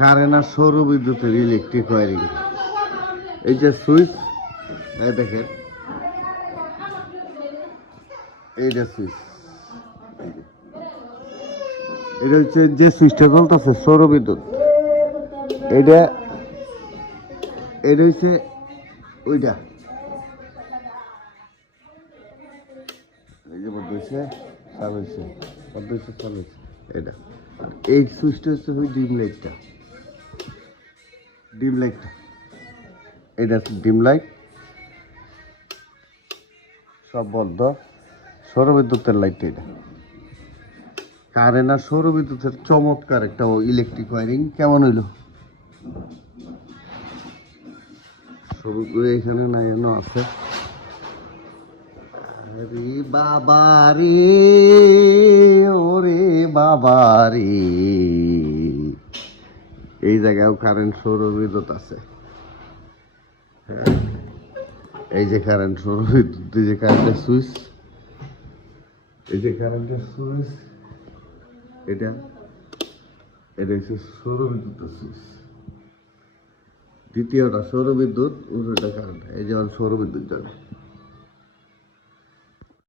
Current আর সৌর বিদ্যুতের electric wiring এই যে সুইচ দেখেন। এইটা সুইচ এটা হচ্ছে যে সুইচটা চলতেছে, সৌর বিদ্যুৎ। এটা এটা হচ্ছে ওইটা। এই সুইচটা হচ্ছে ওই ডিম লাইটটা। ডিম লাইটটা এটা ডিম লাইট সব বন্ধ। সৌর বিদ্যুতের লাইট এটা। কারেন্ট আর সৌর বিদ্যুতের চমৎকার একটা ও ইলেকট্রিক ওয়ারিং কেমন হইল? এখানে নাই এনো আছে। আরে বাবা রে, ওরে বাবা রে। এই জায়গায়ও কারেন্ট সৌর বিদ্যুৎ আছে। হ্যাঁ। এই যে কারেন্ট সৌর বিদ্যুৎ, এই যে কারেন্টের সুইচ এই যে কারেন্টের সুইচ এটা এটা হচ্ছে সৌর বিদ্যুতের সুইচ দ্বিতীয়টা সৌর বিদ্যুৎ, উল্টোটা কারেন্ট এই যেমন সৌর বিদ্যুৎ